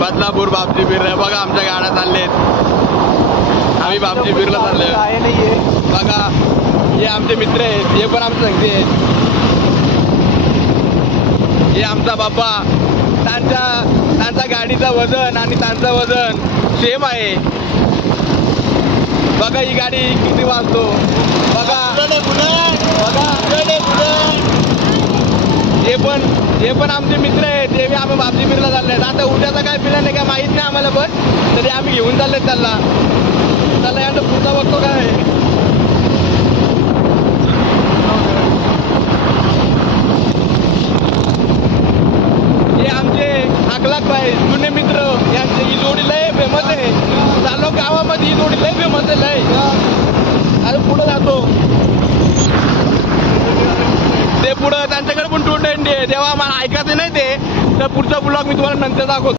बदलापूर बापजी बिर्ला बघा आमच्या गाड्या चाललेत. आम्ही बापजी बिर्ला चाललोय. बघा हे आमचे मित्र आहेत, हे पण आमचे संगती आहेत. हे आमचा बाप्पा, त्यांचा गाडीचं वजन आणि त्यांचं वजन सेम आहे. बघा ही गाडी किती वाजतो बघा. हे पण आमचे मित्र आहेत, ते आम्ही बापजी बिर्ला चालले. आता उद्याचा काय प्लॅन आहे का माहित नाही आम्हाला, पण तरी आम्ही घेऊन चाललेत त्याला. यांचा पुढचा बघतो काय. हे आमचे अखलाकभाई जुने मित्र, यांची ही जोडी लय फेमस आहे. चालो गावामध्ये ही जोडी लय फेमस आहे लय. अरे पुढे जातो ते, पुढं त्यांच्याकडे पण 220 आहे. तेव्हा मला ऐकायचं नाही ते, तर पुढचा ब्लॉग मी तुम्हाला नंतर दाखवतो.